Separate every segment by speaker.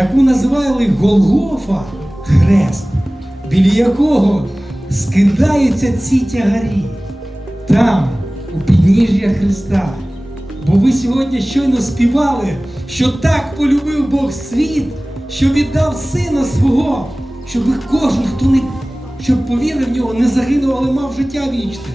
Speaker 1: яку називали Голгофа хрест, біля якого скидаються ці тягарі. Там, у підніжжя Христа. Бо ви сьогодні щойно співали, що так полюбив Бог світ, що віддав сина свого, щоб кожен, хто не щоб повірив в нього, не загинув, але мав життя вічне.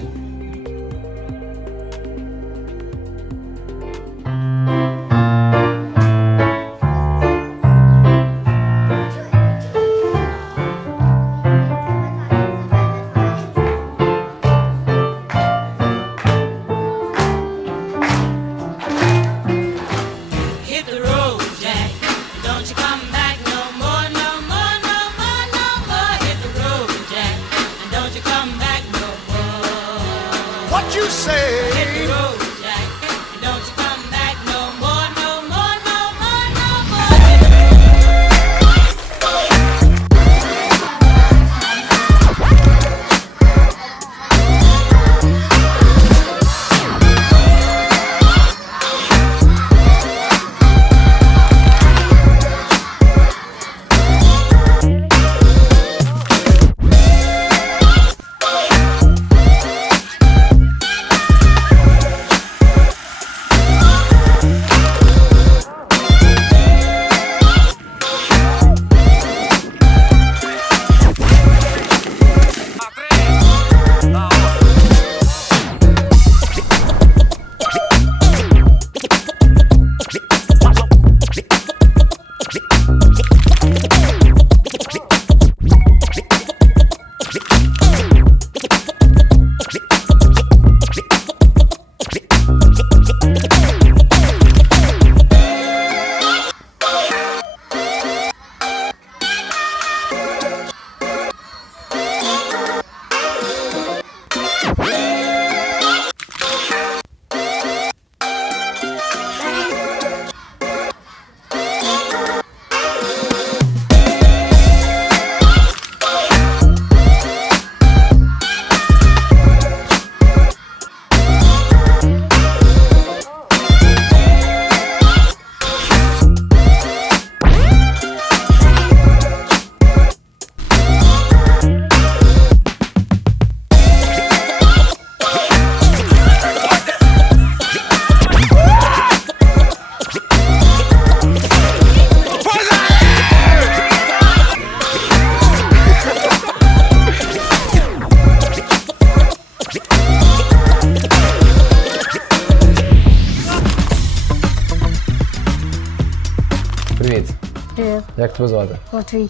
Speaker 2: Як тебе звати?
Speaker 3: Матвій.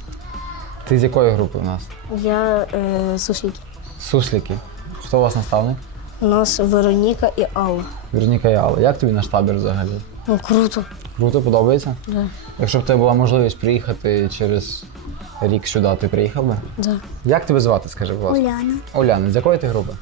Speaker 2: Ти з якої групи у нас?
Speaker 3: Я е, Сушик.
Speaker 2: Сусліки. Хто у вас наставник?
Speaker 3: У нас Вероніка і Алла.
Speaker 2: Вероніка і Алла. Як тобі наш табір взагалі?
Speaker 3: Ну круто.
Speaker 2: Круто, подобається?
Speaker 3: Да.
Speaker 2: Якщо б тебе була можливість приїхати через рік сюди, ти приїхав би?
Speaker 3: Да.
Speaker 2: Як тебе звати, скажи, будь ласка?
Speaker 4: Уляна,
Speaker 2: Оляна, з якої ти групи?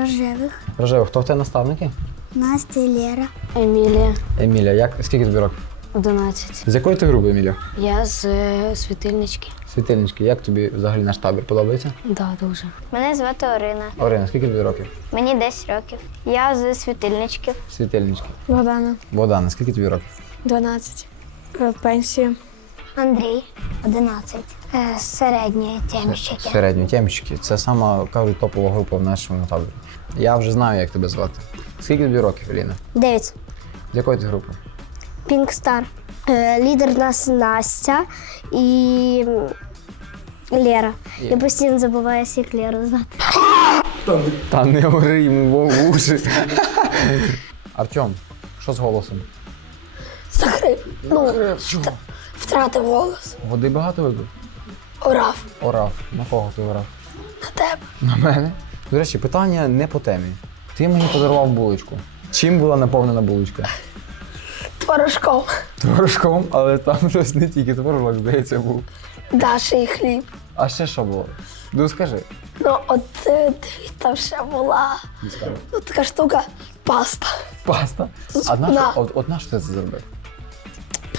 Speaker 4: рожевих,
Speaker 2: Рожево, хто в тебе наставники?
Speaker 4: Настя, Лера,
Speaker 3: Емілія,
Speaker 2: Еміля, як скільки тобі років?
Speaker 3: 11.
Speaker 2: З якої ти групи, Еміля?
Speaker 3: Я з е, світильнички.
Speaker 2: Світильнички, як тобі взагалі наш табір подобається?
Speaker 3: Да, дуже.
Speaker 4: Мене звати Орина.
Speaker 2: Орина, скільки тобі років?
Speaker 4: Мені 10 років. Я з світильничків.
Speaker 2: Світильнички.
Speaker 5: Богдана,
Speaker 2: Богдана, скільки тобі років?
Speaker 5: 12. Е, Пенсія.
Speaker 4: Андрій 11. Е, середні тямщики.
Speaker 2: Середні тємчики. Це сама кажуть топова група в нашому таборі. Я вже знаю, як тебе звати. Скільки тобі років, Еліна?
Speaker 4: 9.
Speaker 2: З якої ти групи?
Speaker 4: Пінкстар. Е, лідер у нас Настя і Лера. Я постійно забуваю всіх Леру звати.
Speaker 2: Та не ори йому в уші. Артем, що з голосом?
Speaker 5: Захрип. Ну, вт- втратив голос.
Speaker 2: Води багато випив?
Speaker 5: Орав
Speaker 2: Орав. На кого ти орав?
Speaker 5: на тебе.
Speaker 2: На мене? До речі, питання не по темі. Ти мені подарував булочку. Чим була наповнена булочка?
Speaker 5: Творожком.
Speaker 2: Творожком, але там щось не тільки творожок, здається, був.
Speaker 5: Даші і хліб.
Speaker 2: А ще що було? Ну скажи.
Speaker 5: Ну, от е, там ще була ну, така штука паста.
Speaker 2: Паста. А на
Speaker 5: На.
Speaker 2: що, от, от на що ти це зробив?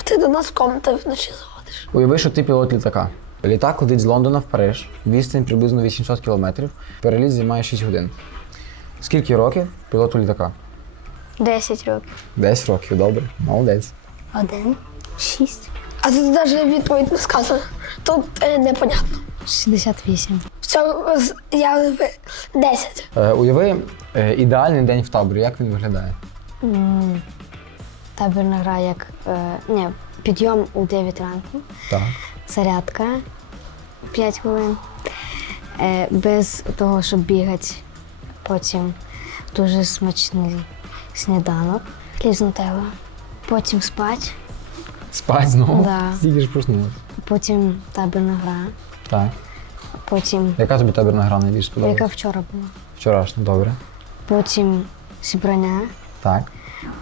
Speaker 5: Ти до нас в комнату вночі заходиш.
Speaker 2: Уяви, що ти пілот літака. Літак летить з Лондона в Париж, відстань приблизно 800 кілометрів, переліт займає 6 годин. Скільки років пілоту літака?
Speaker 3: 10 років.
Speaker 2: 10 років, добре. Молодець.
Speaker 3: Один. Шість.
Speaker 5: А тут навіть відповідь не сказано. Тут е, непонятно.
Speaker 3: 68.
Speaker 5: Все, з- я ви- 10.
Speaker 2: Е, уяви е, ідеальний день в таборі. Як він виглядає?
Speaker 3: М, Табірна гра як. Е, ні, підйом у 9 ранку.
Speaker 2: Так.
Speaker 3: зарядка 5 хвилин. Е, без того, щоб бігати. Потім дуже смачний сніданок, хліб з нутеллою. Потім спать,
Speaker 2: Спать знову?
Speaker 3: Да.
Speaker 2: Стільки ж проснулося.
Speaker 3: потім табірна гра,
Speaker 2: Так.
Speaker 3: потім,
Speaker 2: Яка тобі табірна гра найбільше
Speaker 3: яка
Speaker 2: сподобалася?
Speaker 3: вчора була,
Speaker 2: Вчорашня, добре.
Speaker 3: потім зібрання,
Speaker 2: Так,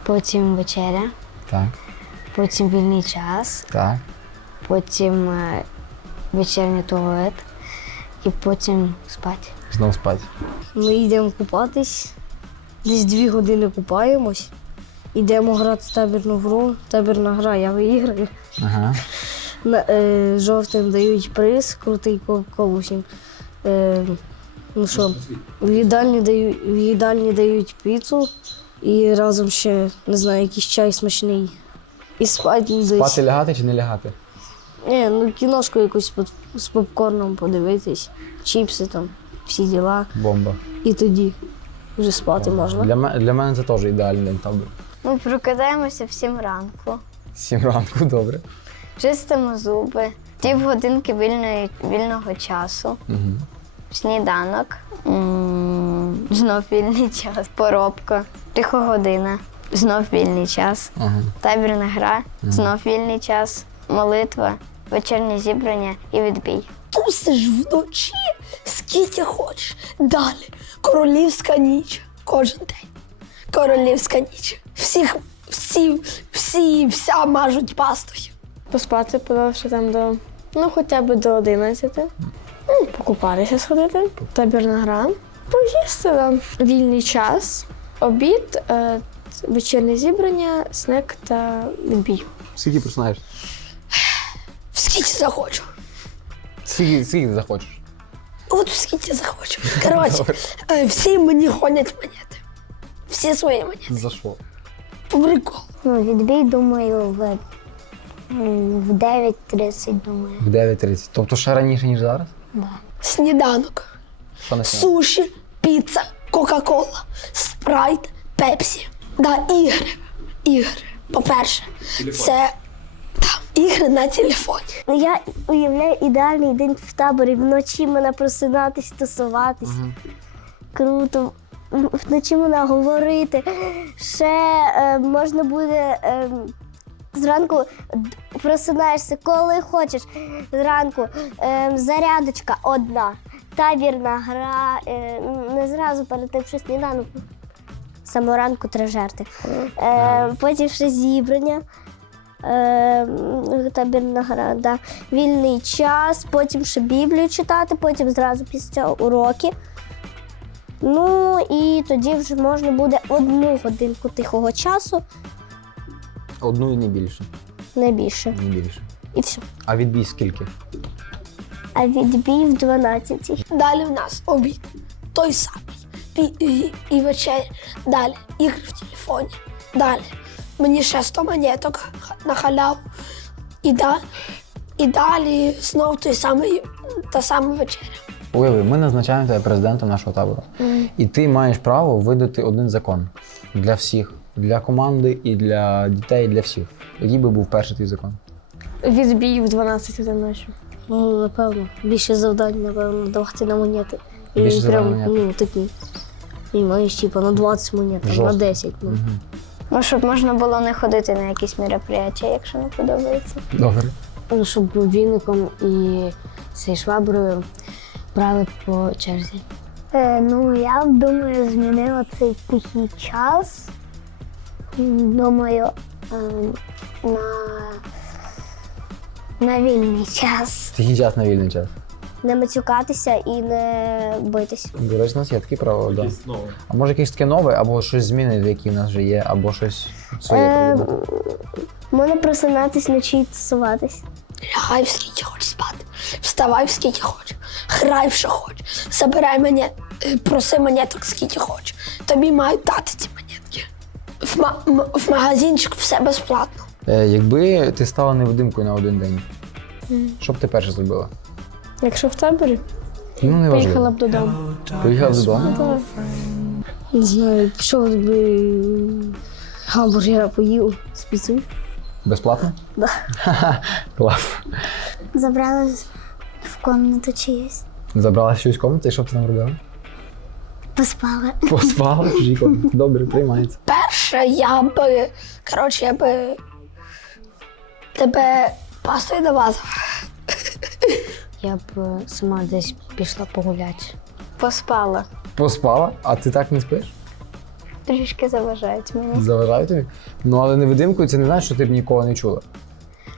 Speaker 3: потім вечеря,
Speaker 2: так,
Speaker 3: потім вільний час,
Speaker 2: так.
Speaker 3: потім е, вечірній туалет і потім спать.
Speaker 2: Знов спать.
Speaker 6: Ми йдемо купатись, десь дві години купаємось, йдемо грати в табірну гру. Табірна гра, я виіграю.
Speaker 2: Ага.
Speaker 6: На, е, жовтим дають приз, крутий ко- Е, ну що, в їдальні, дають, в їдальні дають піцу і разом ще, не знаю, якийсь чай смачний. І спать ну, десь.
Speaker 2: Спати лягати чи не лягати?
Speaker 6: Ні, ну кіношку якусь з попкорном подивитись, чіпси там, всі діла.
Speaker 2: Бомба.
Speaker 6: І тоді вже спати можна.
Speaker 2: Для, ме- для мене це теж ідеальний день табору.
Speaker 7: Ми прокидаємося в 7 ранку,
Speaker 2: Сім ранку, добре.
Speaker 7: чистимо зуби, півгодинки вільної, вільного часу,
Speaker 2: Угу.
Speaker 7: сніданок, м, знов вільний час, поробка, тиха година, знов вільний час,
Speaker 2: Ага.
Speaker 7: табірна гра, знов вільний час, молитва, вечірнє зібрання і відбій.
Speaker 5: Тусиш вночі, скільки хочеш. Далі. Королівська ніч. Кожен день. Королівська ніч. Всіх, всі, всі, вся мажуть пастою.
Speaker 8: Поспати подовше там до, ну хоча б до 11. Ну, покупатися сходити, табірна гра, поїсти там. Вільний час, обід, е, вечірнє зібрання, снек та відбій.
Speaker 2: Скільки просинаєшся?
Speaker 5: Скільки захочу.
Speaker 2: Скільки, скільки захочеш?
Speaker 5: От скільки захочу. Коротше, е, всі мені гонять монети. Всі свої монети.
Speaker 2: За що?
Speaker 5: По приколу.
Speaker 4: Ну, відбій, думаю, в, м, в 9.30, думаю.
Speaker 2: В 9.30. Тобто ще раніше, ніж зараз?
Speaker 5: Сніданок.
Speaker 2: Що на сьогодні?
Speaker 5: Суші, піца, Кока-Кола, спрайт, пепсі. Да, ігри. Ігри. По-перше, це ігри на телефоні.
Speaker 4: Ну, я уявляю ідеальний день в таборі. Вночі мене просинатись, тусуватись. Круто. Вночі мене говорити. Ще е, можна буде е, зранку просинаєшся, коли хочеш. Зранку е, зарядочка одна. Табірна гра. Е, не зразу перед тим, що сніданок. Самого ранку треба жерти. Е, потім ще зібрання. Е, табірна гра, да. вільний час, потім ще Біблію читати, потім зразу після уроки. Ну і тоді вже можна буде одну годинку тихого часу,
Speaker 2: Одну і не більше.
Speaker 4: не більше.
Speaker 2: Не більше.
Speaker 4: І все.
Speaker 2: А відбій скільки?
Speaker 4: А відбій в 12.
Speaker 5: Далі в нас обід. Той самий. Пі- і, і вечеря. Далі ігри в телефоні. Далі. Мені ще 100 монеток на халяву. І, да, і далі знов той самий, та сама вечеря.
Speaker 2: Уяви, ми назначаємо тебе президентом нашого табору. І ти маєш право видати один закон для всіх, для команди і для дітей, і для всіх. Який би був перший твій закон?
Speaker 8: Відбій в 12 годин ночі.
Speaker 6: Ну, напевно, більше завдань, напевно, давати на монети. І
Speaker 2: Більше завдань
Speaker 6: прям,
Speaker 2: на монети.
Speaker 6: ну, такі. І маєш, типу, на 20 монет, там, на 10. Ну.
Speaker 7: Ну, щоб можна було не ходити на якісь мероприятия, якщо не подобається.
Speaker 2: Добре.
Speaker 3: Ну, щоб віником і цей шваброю брали по черзі.
Speaker 4: Е, ну, я думаю, змінила цей тихий час. Думаю, ем, на, на вільний час.
Speaker 2: Тихий час на вільний час.
Speaker 4: Не матюкатися і не битись.
Speaker 2: До речі, у нас є такі правила, да. А може якесь таке нове, або щось змінити, які в нас вже є, або щось своє
Speaker 4: Е,
Speaker 2: придумати.
Speaker 4: Можна просинатись вночі і тусуватись.
Speaker 5: Лягай в скільки хочеш спати. Вставай в скільки хочеш. Грай в що хочеш. Забирай мене, е, проси монеток скільки хочеш. Тобі мають дати ці монетки. в, ма- м- в магазинчик все безплатно.
Speaker 2: Е, якби ти стала невидимкою на один день, що б ти перше зробила?
Speaker 8: Якщо в таборі,
Speaker 2: Ну, не
Speaker 8: поїхала б додому.
Speaker 2: Поїхав додому?
Speaker 8: Так.
Speaker 6: Не знаю, пішов би гамбургера поїв з піцею.
Speaker 2: Безплатно?
Speaker 6: Да.
Speaker 2: Ха-ха, Клас.
Speaker 4: Забрала в комнату чиюсь.
Speaker 2: Забрала щось з комнати, і що б ти там робила?
Speaker 4: Поспала.
Speaker 2: Поспала в комнаті. Добре, приймається.
Speaker 5: Перше, я би, коротше, я би тебе пастою давав.
Speaker 3: Я б е, сама десь пішла погуляти.
Speaker 7: Поспала.
Speaker 2: Поспала, а ти так не спиш?
Speaker 7: Трішки заважають мені.
Speaker 2: Заважаю тобі? Ну, але невидимкою це не значить, що ти б нікого не чула.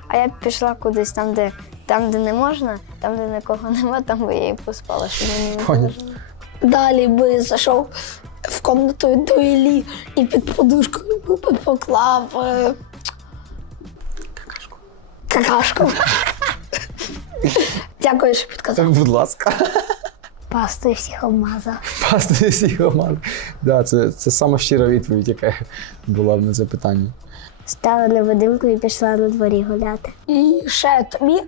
Speaker 7: А я б пішла кудись там, де там, де не можна, там, де нікого нема, там би я і поспала, щоб мені не
Speaker 2: Поняв.
Speaker 7: заважало.
Speaker 5: Далі би зайшов в комнату до Іллі і під подушкою би поклав е, какашку. Какашку. Дякую, що підказав.
Speaker 2: Будь ласка.
Speaker 4: Пастою всіх обмазав.
Speaker 2: Пасти всі команди. Да, це, це сама щира відповідь, яка була б на це питання.
Speaker 4: Стала невидимкою і пішла на дворі гуляти.
Speaker 5: І ще тобі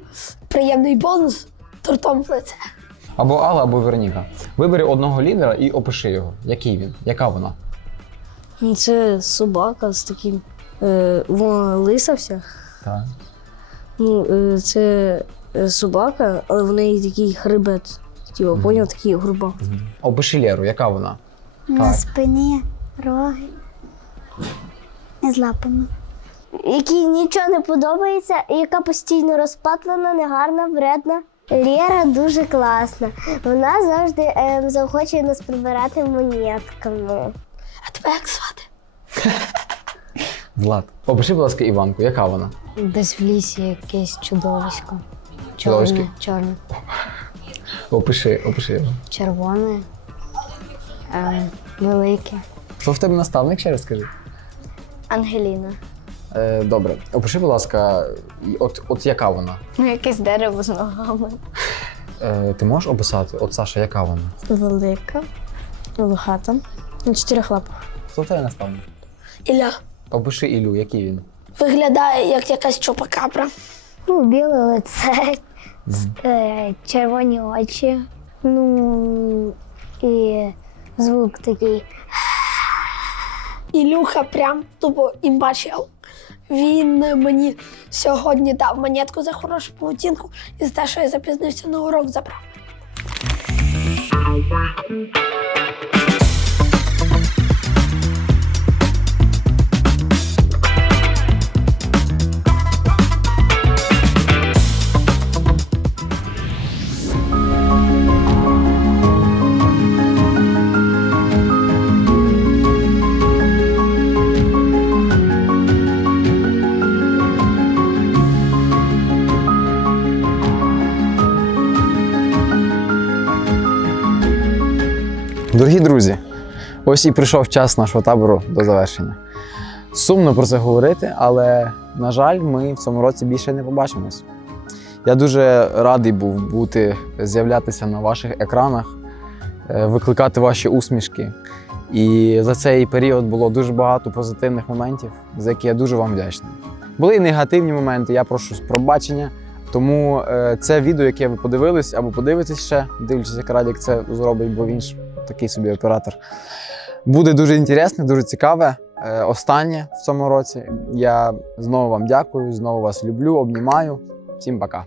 Speaker 5: приємний бонус тортом в лице.
Speaker 2: Або Алла, або Вероніка. Вибери одного лідера і опиши його. Який він? Яка вона?
Speaker 6: Ну, Це собака з таким. Е, вона лиса вся.
Speaker 2: Так.
Speaker 6: Ну, е, це собака, але в неї такий хребет. Типу, поняв, такий груба.
Speaker 2: Опиши Леру, яка вона?
Speaker 4: На
Speaker 2: Так.
Speaker 4: спині роги. З лапами. Якій нічого не подобається, і яка постійно розпатлена, негарна, вредна. Лєра дуже класна. Вона завжди ем, заохочує нас прибирати монетками.
Speaker 5: А тебе як звати?
Speaker 2: Влад. Опиши, будь ласка, Іванку, яка вона?
Speaker 3: Десь в лісі якесь
Speaker 2: чудовисько.
Speaker 3: Чорне, чорне,
Speaker 2: Опиши, опиши його.
Speaker 3: червоне, е, велике.
Speaker 2: Хто в тебе наставник, ще раз скажи?
Speaker 7: Ангеліна.
Speaker 2: Е, добре. Опиши, будь ласка, і от, от яка вона?
Speaker 7: Ну, якесь дерево з ногами.
Speaker 2: Е, ти можеш описати? От Саша, яка вона?
Speaker 8: Велика, лохата, на чотирьох лапах.
Speaker 2: Хто в тебе наставник?
Speaker 5: Ілля
Speaker 2: Опиши Ілю, який він.
Speaker 5: виглядає як якась чупакабра.
Speaker 4: Ну, біле лице, е, червоні очі. Ну і звук такий.
Speaker 5: Ілюха прям тупо імбачив. Він мені сьогодні дав монетку за хорошу поведінку і за те, що я запізнився на урок забрав.
Speaker 2: Дорогі друзі, ось і прийшов час нашого табору до завершення. Сумно про це говорити, але, на жаль, ми в цьому році більше не побачимось. Я дуже радий був бути, з'являтися на ваших екранах, е, викликати ваші усмішки. І за цей період було дуже багато позитивних моментів, за які я дуже вам вдячний. Були і негативні моменти, я прошу пробачення. Тому е, це відео, яке ви подивились або подивитесь ще, дивлячись, як Радік це зробить, бо він ж такий собі оператор. Буде дуже інтересне, дуже цікаве. Е, останнє в цьому році. Я знову вам дякую, знову вас люблю, обнімаю. Всім пока.